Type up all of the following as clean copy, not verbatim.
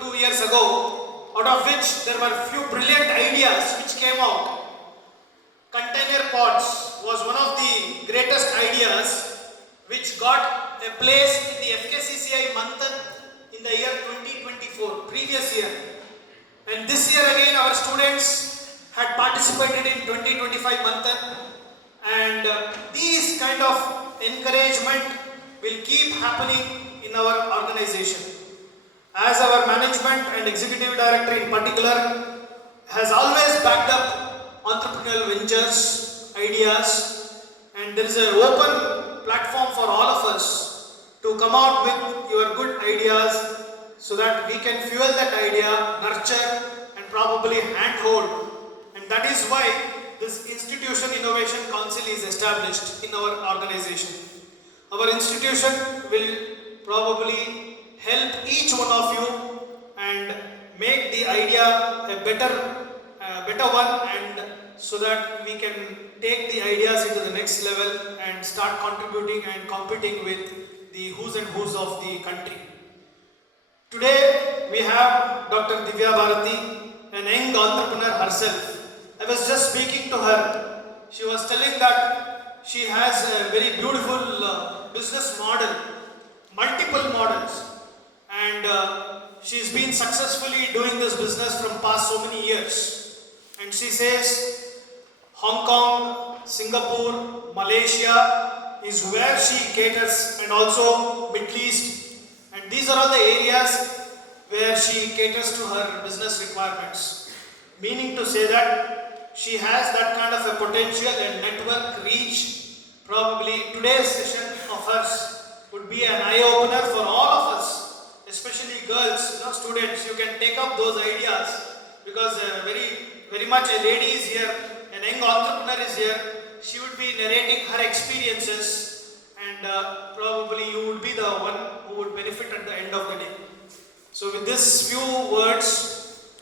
2 years ago, out of which there were few brilliant ideas which came out. Container pods was one of the greatest ideas which got a place in the FKCCI Manthan in the year 2024, previous year. And this year again our students had participated in 2025 Manthan, and these kind of encouragement will keep happening in our organization. As our management and executive director in particular has always backed up entrepreneurial ventures, ideas, and there is an open platform for all of us to come out with your good ideas so that we can fuel that idea, nurture and probably handhold. And that is why this Institution Innovation Council is established in our organization. Our institution will probably help each one of you and make the idea a better one, and so that we can take the ideas into the next level and start contributing and competing with the who's and who's of the country. Today we have Dr. Divya Bharathi, an young entrepreneur herself. I was just speaking to her. She was telling that she has a very beautiful business model, multiple models, and she's been successfully doing this business from past so many years. And she says Hong Kong, Singapore, Malaysia is where she caters, and also Middle East. And these are all the areas where she caters to her business requirements. Meaning to say that she has that kind of a potential and network reach. Probably today's session of hers would be an eye-opener for all of us, especially girls, students. You can take up those ideas, because very much a lady is here, an young entrepreneur is here. She would be narrating her experiences, and probably you would be the one who would benefit at the end of the day. So with these few words,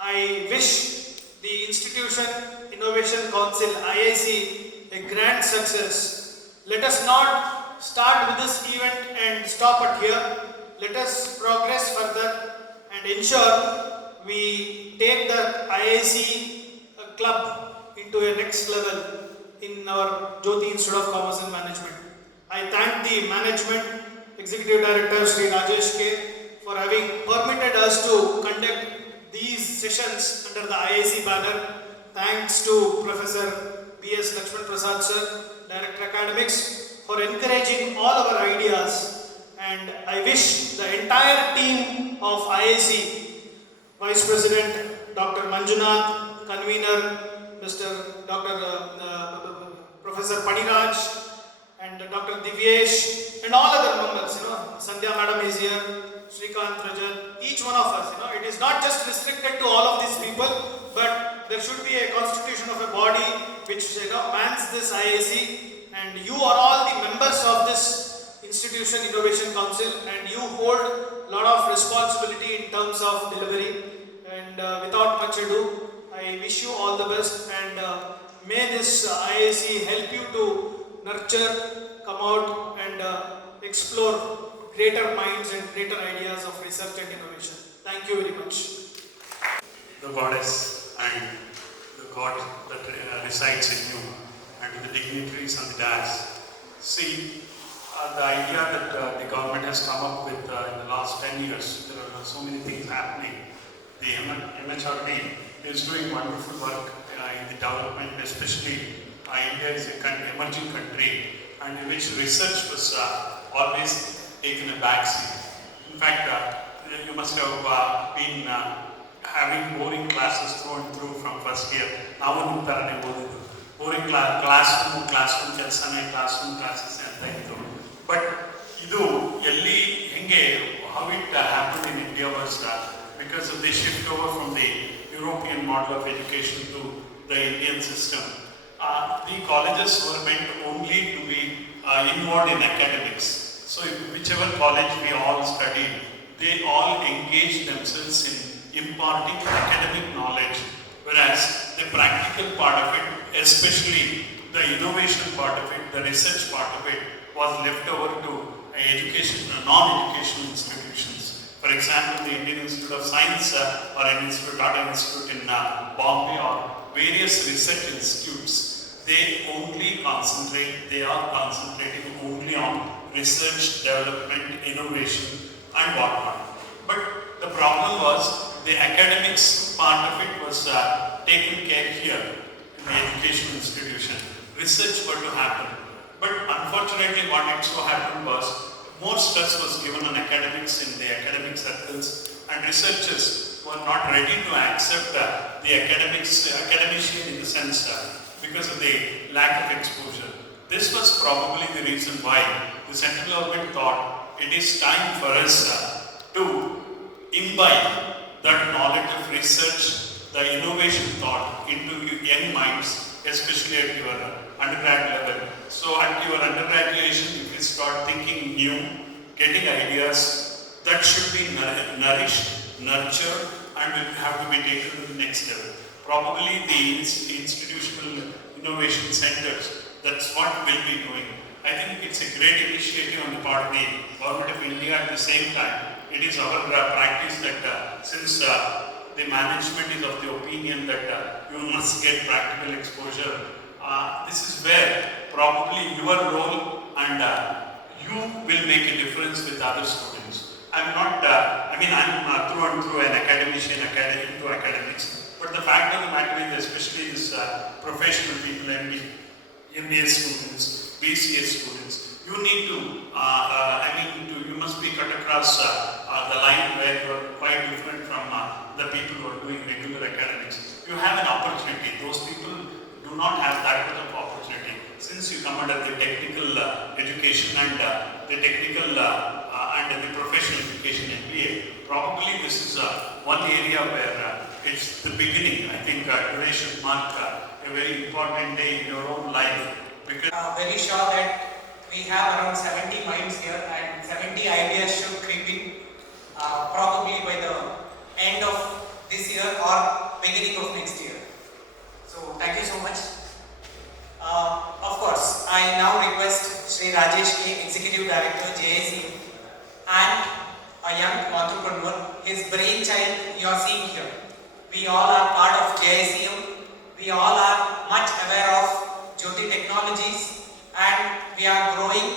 I wish the Institution Innovation Council, IIC, a grand success. Let us not start with this event and stop at here. Let us progress further and ensure we take the IIC club into a next level in our Jyothy Institute of Commerce and Management. I thank the management, Executive Director Sri Rajesh K, for having permitted us to conduct these sessions under the IIC banner. Thanks to Professor B.S. Lakshman Prasad Sir, Director Academics, for encouraging all our ideas. And I wish the entire team of IIC, Vice President Dr. Manjunath, Convener Professor Paniraj, and Dr. Divyesh, and all other members, Sandhya Madam is here, Srikant, Rajat, each one of us, it is not just restricted to all of these people, but there should be a constitution of a body which, mans this IIC, and you are all the members of this Institution Innovation Council, and you hold a lot of responsibility in terms of delivery. And without much ado, I wish you all the best, and may this IIC help you to nurture, come out and explore greater minds and greater ideas of research and innovation. Thank you very much. The goddess and the god that resides in you, and to the dignitaries on the dais. See, the idea that the government has come up with in the last 10 years, there are so many things happening. The MHRD is doing wonderful work in the development, especially India is an emerging country, and in which research was always taken a backseat. In fact, you must have been having boring classes through and through from first year. Now boring classroom classes and but how it happened in India was because of the shift over from the European model of education to the Indian system. The colleges were meant only to be involved in academics. So whichever college we all studied, they all engaged themselves in imparting academic knowledge, whereas the practical part of it, especially the innovation part of it, the research part of it, was left over to non-educational institutions. For For example, the Indian Institute of Science or an institute, Tata Institute in Bombay or various research institutes, they are concentrating only on research, development, innovation and whatnot. But the problem was the academics part of it was taken care here in the educational institution. Research were to happen. But unfortunately what it so happened was more stress was given on academics in the academic circles, and researchers were not ready to accept the academician in the sense because of the lack of exposure. This was probably the reason why the central government thought it is time for us to imbibe that knowledge of research, the innovation thought into young minds, especially at your undergrad level. So at your undergraduation, if you start thinking new, getting ideas that should be nourished, nurtured, and will have to be taken to the next level. Probably the institutional innovation centers, that's what we'll be doing. I think it's a great initiative on the part of the Government of India. At the same time, it is our practice that since the management is of the opinion that you must get practical exposure, this is where probably your role and you will make a difference with other students. I'm not, I'm through and through an academician, into academics, but the fact of the matter is, especially this professional people, MBA students, BCS students, you need to, you must be cut across the line where you are quite different from the people who are doing regular academics. You have an opportunity. Those people do not have that kind of opportunity. Since you come under the technical education and the technical and the professional education MBA, probably this is one area where it's the beginning. I think today should mark a very important day in your own life. Because very sure that we have around 70 minds here and 70 ideas should creep in probably by the end of this year or beginning of next year. So thank you so much. Of course, I now request Sri Rajesh K, Executive Director, JICM, and a young entrepreneur, his brainchild you are seeing here. We all are part of JICM. We all are much aware of Jyothy technologies, and we are growing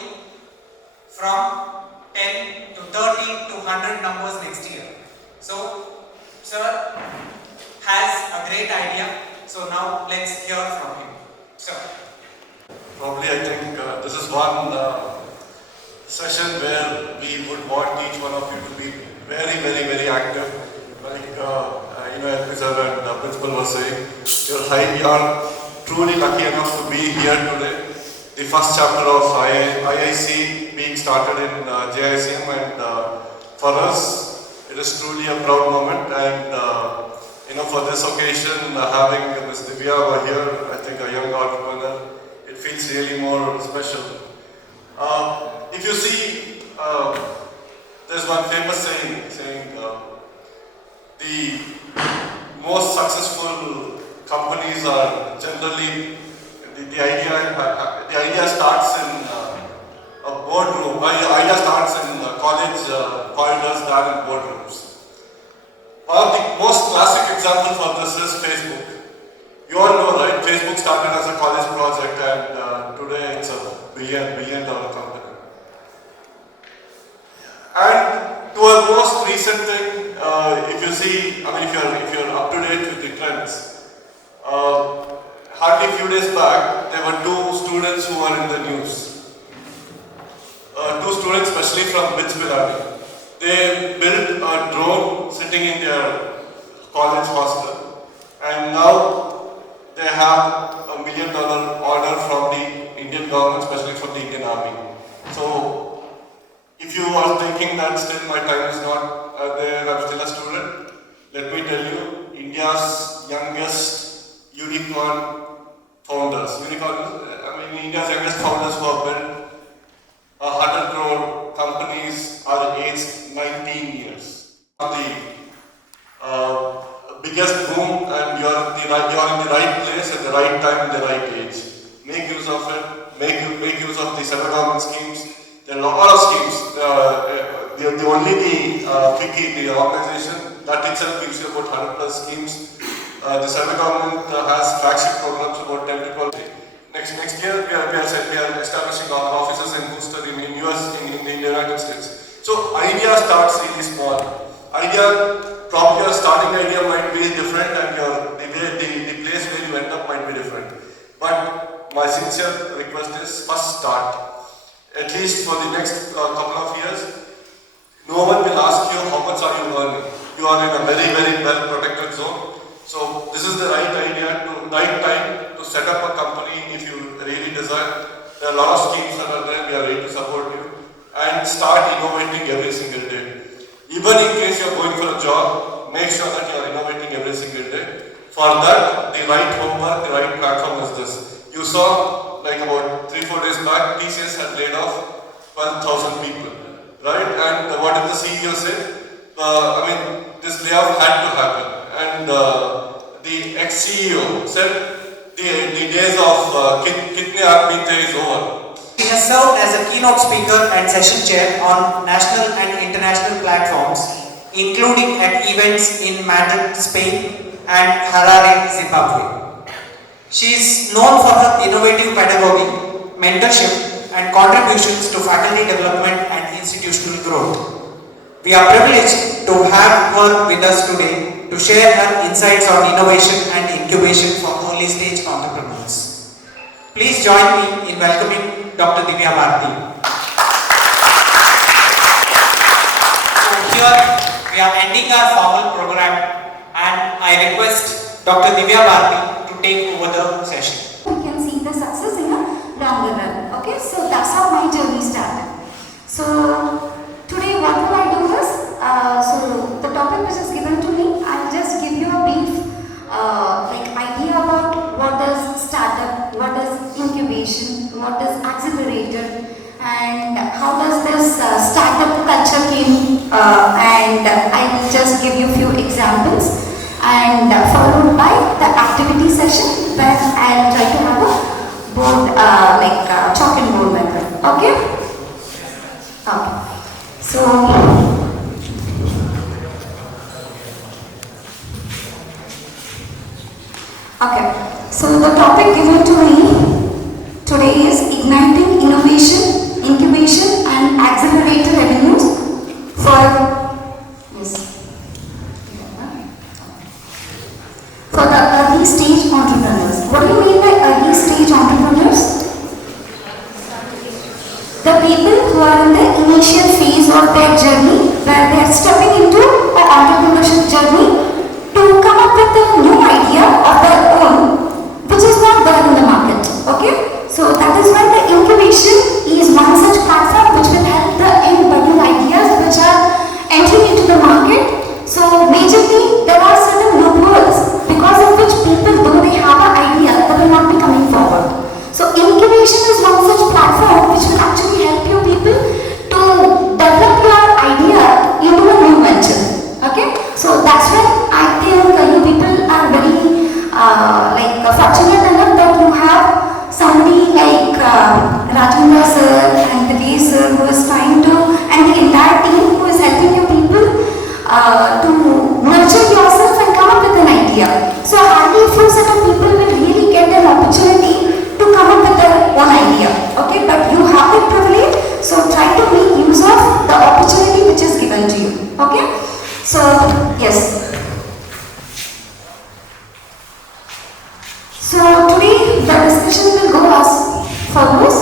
from 10 to 30 to 100 numbers next year. So, sir has a great idea. So now let's hear from him. Sir. Probably I think this is one session where we would want each one of you to be very, very, very active. Like Sir and Principal was saying, you are truly lucky enough to be here today. The first chapter of IIC being started in JICM, and for us it is truly a proud moment. And for this occasion, having Ms. Divya over here, I think a young entrepreneur, it feels really more special. If you see, there's one famous saying the most successful companies are generally, the idea starts in a boardroom, the idea starts in college corridors than in boardrooms. One of the most classic example for this is Facebook. You all know, right? Facebook started as a college project, and today it's a billion dollar company. And to a most recent thing, if you see, if you're up to date with the trends, hardly a few days back, there were two students who were in the news. Two students, especially from Bitsbilani. They built a drone sitting in their college hostel, and now they have $1 million order from the Indian government, especially from the Indian Army. So, if you are thinking that still my time is not there, I'm still a student, let me tell you, India's youngest unicorn founders, India's youngest founders who have built 100 crore companies are aged 19 years. The biggest boom, and you're in the right place at the right time, the right age. Make use of it. Make use of the central government schemes. There are a lot of schemes. the organization, that itself gives you about 100 plus schemes. The Survey government has flagship programs about 10 to 12. Next year, we are establishing our offices in Houston, in US, in the United States. So, idea starts really small. Probably your starting idea might be different and the place where you end up might be different. But my sincere request is first start. At least for the next couple of years, no one will ask you how much are you earning. You are in a very, very well protected zone. So this is the right time to set up a company if you really desire. There are a lot of schemes that are there, we are ready to support you. And start innovating every single day. Even in case you are going for a job, make sure that you are innovating every single day. For that, the right homework, the right platform is this. You saw, like about 3-4 days back, TCS had laid off 12,000 people, right? And what did the CEO say? This layoff had to happen. And the ex-CEO said, the days of kitne aadmi the is over. He has served as a keynote speaker and session chair on national and international platforms, including at events in Madrid, Spain and Harare, Zimbabwe. She is known for her innovative pedagogy, mentorship and contributions to faculty development and institutional growth. We are privileged to have her with us today to share her insights on innovation and incubation for early stage entrepreneurs. Please join me in welcoming Dr. Divya Bharathi. So here we are ending our formal program and I request Dr. Divya Bharathi to take over the session. You can see the success in a longer run. Okay, so that's how my journey started. So today what will I do is, so the topic which is given to me, I'll just give you a brief idea about what is startup, what is incubation, what is accelerator, and how does this startup culture came, and I will just give you a few examples, and followed by the activity session where I'll try to have a board, chalk and board method. Okay? Okay. So the topic given to me today is igniting innovation, incubation and accelerator revenues for the early stage entrepreneurs. What do you mean by early stage entrepreneurs? The people who are in the initial phase of their journey, where they are stepping into an entrepreneurship journey to come up with a new idea of their own, which is not there in the market. Okay? So that is why the incubation is one such platform which will help the budding ideas which are entering into the market. So majorly there are certain loopholes because of which people, though they have an idea, they will not be coming forward. So incubation is one such platform which will actually help you people to develop your idea into a new venture. Okay? So that's when I think you people are very fortunate enough that you have somebody like Rajendra sir and Divya sir who is trying to, and the entire team who is helping you people to nurture yourself and come up with an idea. So hardly few set of people will really get an opportunity to come up with their own idea. Okay, but you have the privilege, so try to make use of the opportunity which is given to you. Okay, so yes. So today the discussion will go as follows.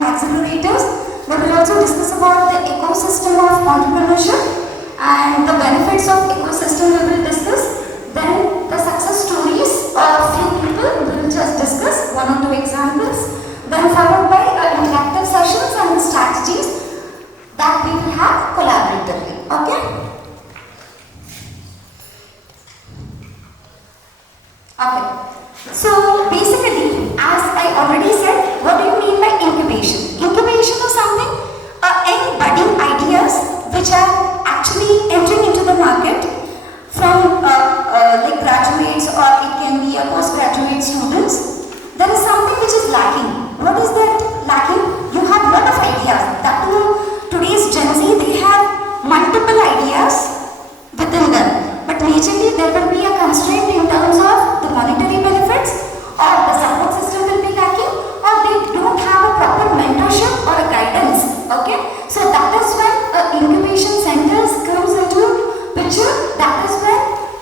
Accelerators, we will also discuss about the ecosystem of entrepreneurship and the benefits of ecosystem we will discuss. Then the success stories of few people we will just discuss, 1 or 2 examples. Then followed by interactive sessions and the strategies that we will have collaboratively. Okay? constraint in terms of the monetary benefits, or the support system will be lacking, or they don't have a proper mentorship or a guidance. Okay, so that is when incubation centers comes into picture. That is when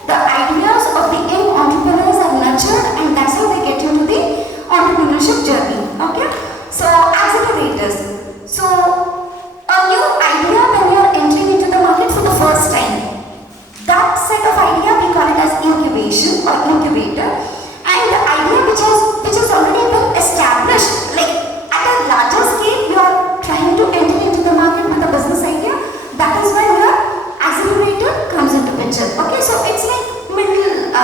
the ideas of the young entrepreneurs are nurtured, and that's how they get into the entrepreneurship journey. Okay, so accelerators. So a new idea when you are entering into the market for the first time. That set of idea we call it as incubation or incubator, and the idea which has already been established, like at a larger scale, you are trying to enter into the market with a business idea. That is when your accelerator comes into picture. Okay, so it's like middle,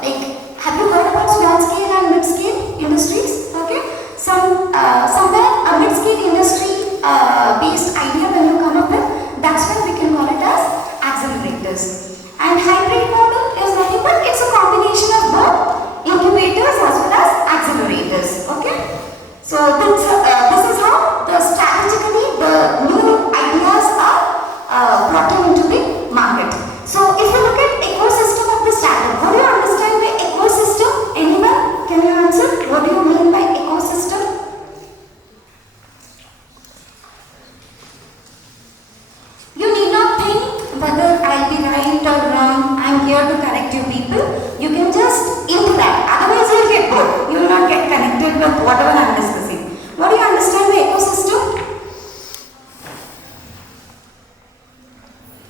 like have you heard about small scale and mid scale industries? Okay, somewhere a mid scale industry based idea when you come up with, that's when we can call it as accelerators. And hybrid model is nothing but it's a combination of both incubators as well as accelerators. Okay, so this is how strategically the new ideas are brought into the market. So if you look at ecosystem of the startup, what do you understand by ecosystem? Anyone? Can you answer? What do you mean by ecosystem? You need not think whether I'll be right or wrong. I'm here to correct you people. You can just interact. Otherwise you'll get bored. You will not get connected with whatever I'm discussing. What do you understand by ecosystem?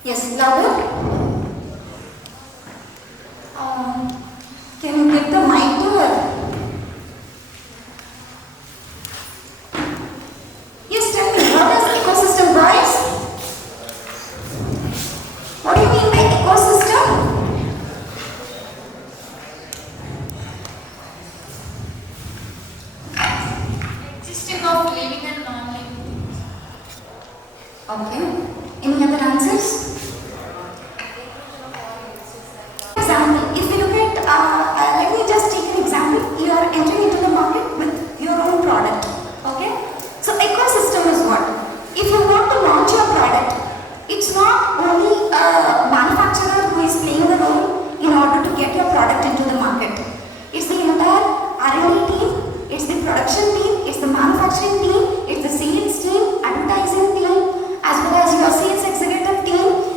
Yes, louder. Can you give the mic to her? Yes, tell me, what is ecosystem, boys? What do you mean by ecosystem? Existing of living and non-living things. Okay. Any other answers? Example, if you look at, let me just take an example. You are entering into the market with your own product. Okay? So ecosystem is what? If you want to launch your product, it's not only a manufacturer who is playing the role in order to get your product into the market. It's the entire R&D team, it's the production team, it's the manufacturing team, it's the sales team, advertising team, as well as your sales executive team,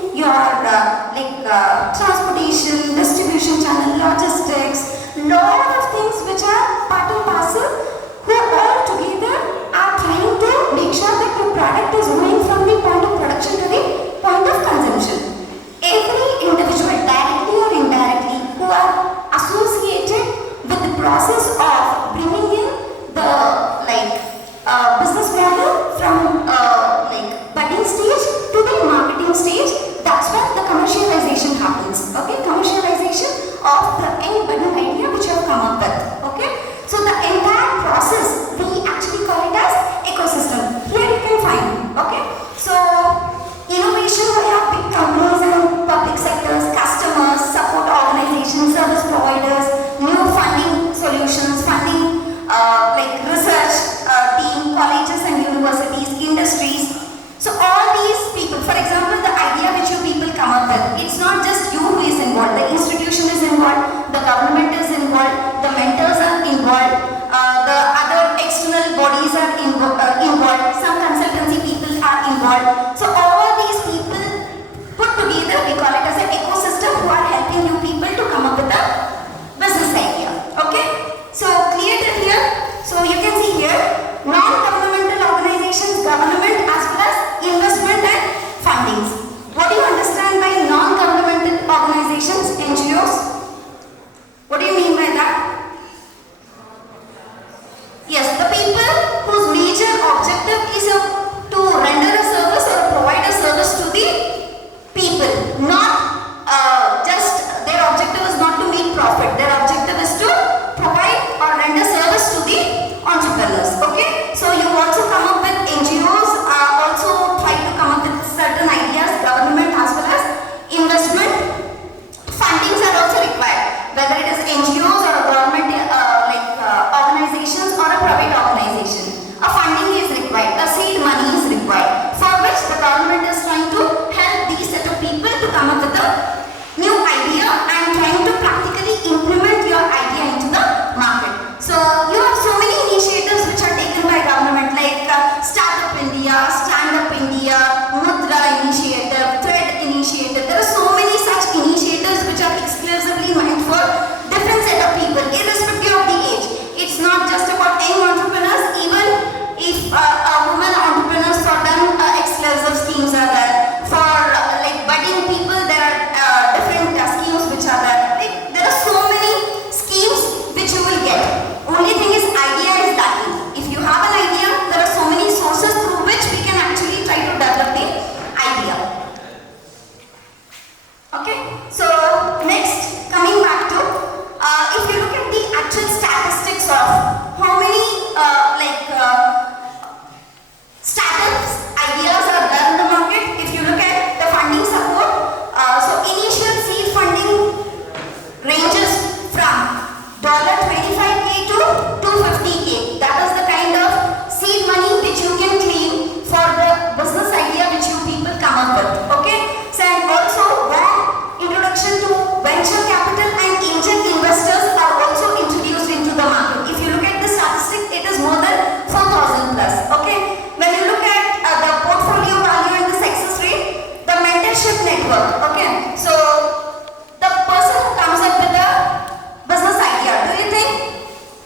can work. Okay, so the person who comes up with a business idea, do you think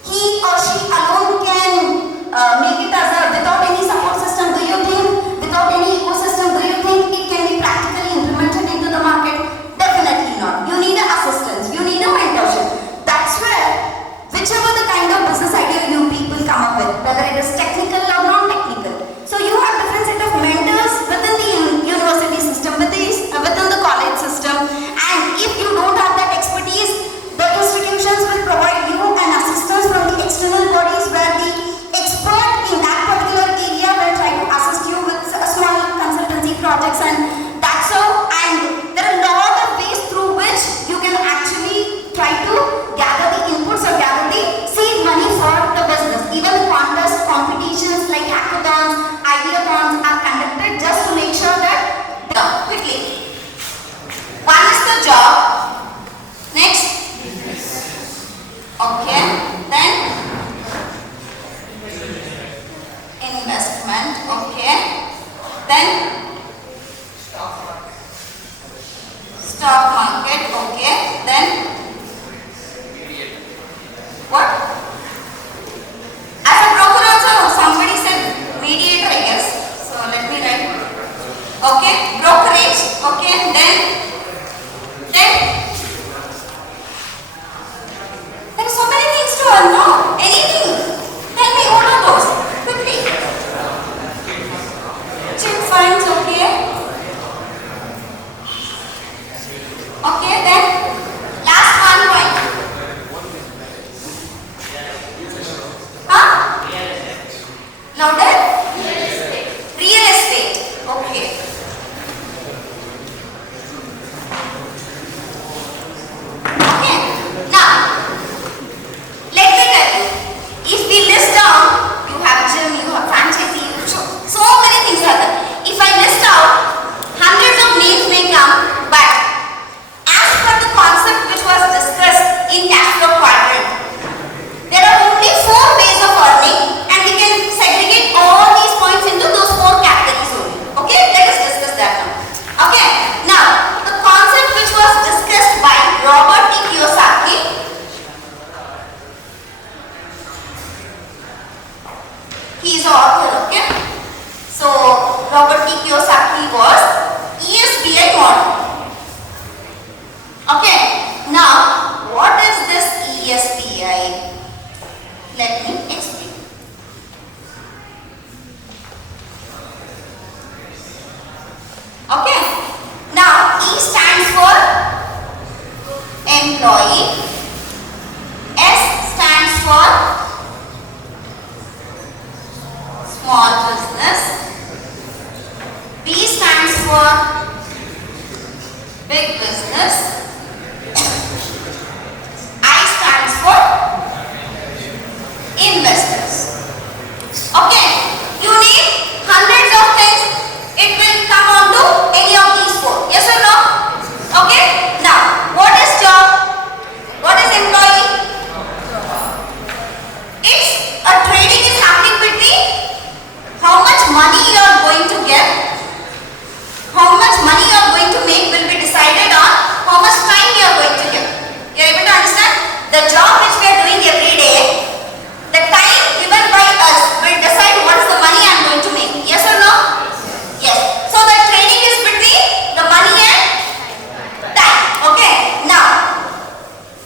he or she alone can make it as a without any support system? Do you think without any ecosystem? Do you think it can be practically implemented into the market? Definitely not. You need an assistance. You need a mentorship. That's where whichever the kind of business idea you people come up with, whether it is technical or non-technical. So you have different set of mentors within the university system, within the college system, and if you don't have that expertise, the institutions will provide you an assistance from the external bodies where the expert in that particular area will try to assist you with small consultancy projects, and that's how. And there are a lot of ways through which you can actually try to gather the inputs or gather the seed money for the business. Even contests, competitions like hackathons, ideathons are conducted just to make sure that quickly. One is the job. Next. Okay. Then investment. Okay. Then stock market. Okay. Then what? As a broker also, somebody said mediator, I guess. So let me write. Okay, brokerage. Okay, then there are so many things to know. Anything? Tell me what are those? Quickly. Chip funds. Okay. Okay, then last one point. Huh? Louder? Real estate. Okay. Okay. Now, let me tell you. If we list down, you have gym, you have franchisee, so many things are there. If I list out, hundreds of names may come, but as per the concept which was discussed in cashflow quadrant, there are only 4 ways of earning, and we can segregate all these points into those 4 categories only. Okay, let us discuss that now. Okay, now the concept which was discussed by Robert T. Kiyosaki. He is the author. Okay, so Robert T. Kiyosaki was ESBI model. Okay, now what is this ESBI? Let me explain. Okay, now E stands for employee, S stands for small business, B stands for big business, I stands for investors. Okay, you need hundreds of things. It will come on to any of these 4. Yes or no? Okay. Now, what is job? What is employee? It's a trading is happening between how much money you are going to get, how much money you are going to make will be decided on how much time you are going to give. You are able to understand? The job which we are doing every day, the time given by us will decide what is the money I am going to make. Yes or no? Yes. So the trading is between the money and time. Okay. Now,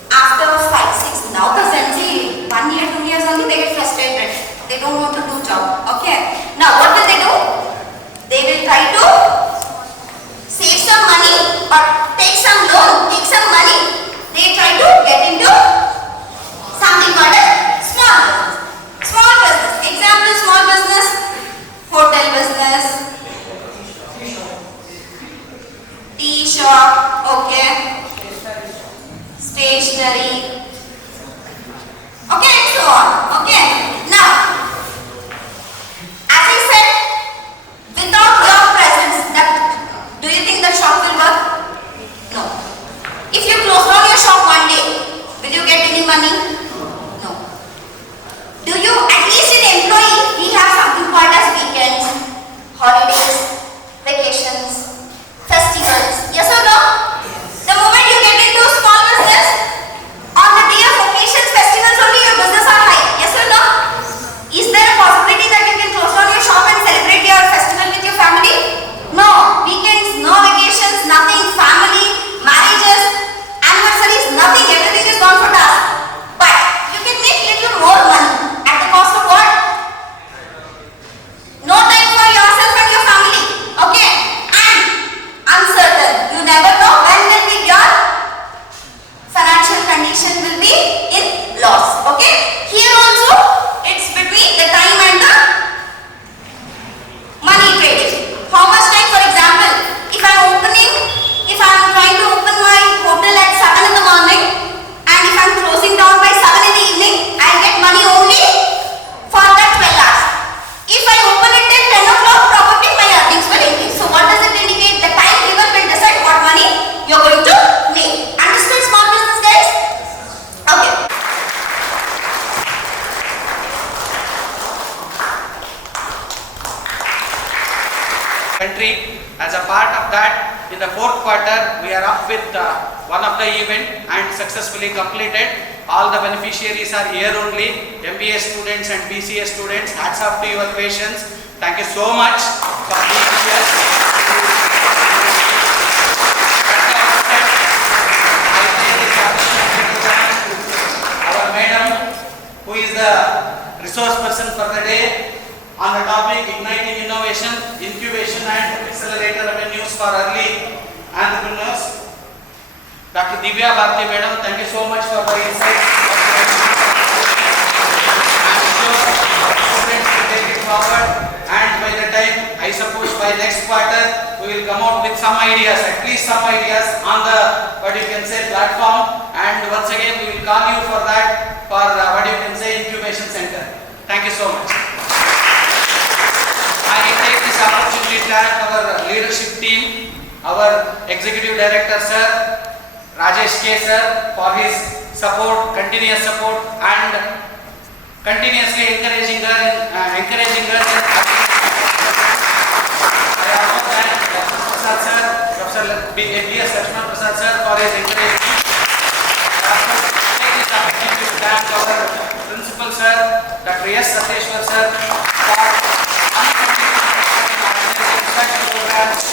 after 5, 6, now the Gen Z, 1 year, 2 years only, they get frustrated. They don't want to do job. Okay. Now what will they do? They will try to save some money or take some loan, take some money. They try to get into something called a small business. Small business. Example, small business, hotel business, tea shop, okay, stationery, okay, and so on. Okay. Now, as I said, without your presence, do you think the shop will work? No. If you close down your shop one day, will you get any money? No. Do you, at least in employee, we have something called as weekends, holidays, vacations, festivals. Yes in the fourth quarter, we are up with one of the event and successfully completed. All the beneficiaries are here only, MBA students and BCA students. Hats off to your patience. Thank you so much for being here. I take this opportunity to thank our madam, who is the resource person for the day, on the topic igniting innovation, incubation and accelerator avenues for early entrepreneurs. Dr. Divya Bharathi madam, thank you so much for the insights. I'm sure students will take it forward, and by the time, I suppose by next quarter, we will come out with some ideas, at least some ideas on the, what you can say, platform, and once again we will call you for that, for what you can say, incubation center. Thank you so much. I take this opportunity to thank our leadership team, our executive director sir, Rajesh K sir, for his support, continuous support, and continuously encouraging us in I also thank Dr. Prasad sir, Professor B.S. Lakshman Prasad sir, for his encouragement. I also take this opportunity to thank our principal sir, Dr. S. Sateshwar sir, for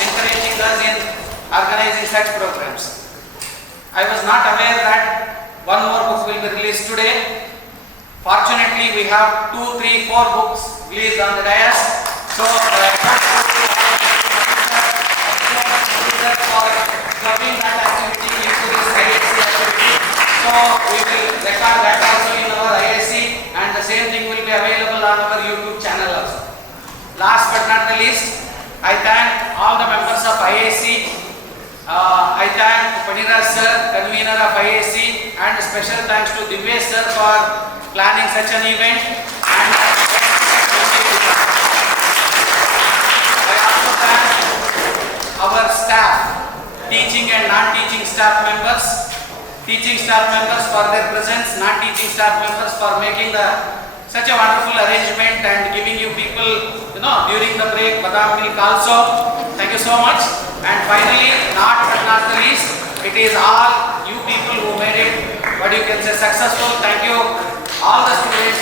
encouraging us in organizing such programs. I was not aware that one more book will be released today. Fortunately, we have 2, 3, 4 books released on the dais. So, for clubbing that activity into this IIC activity. So, we will record that also in our IIC, and the same thing will be available on our YouTube channel also. Last but not the least, I thank all the members of IIC. I thank Atmanirbhar sir, convener of IIC, and special thanks to Divya sir for planning such an event. And I also thank our staff, teaching and non-teaching staff members. Teaching staff members for their presence, non-teaching staff members for making such a wonderful arrangement and giving you people, during the break, badam milk also. Thank you so much. And finally, not the least, it is all you people who made it, what you can say, successful. Thank you, all the students.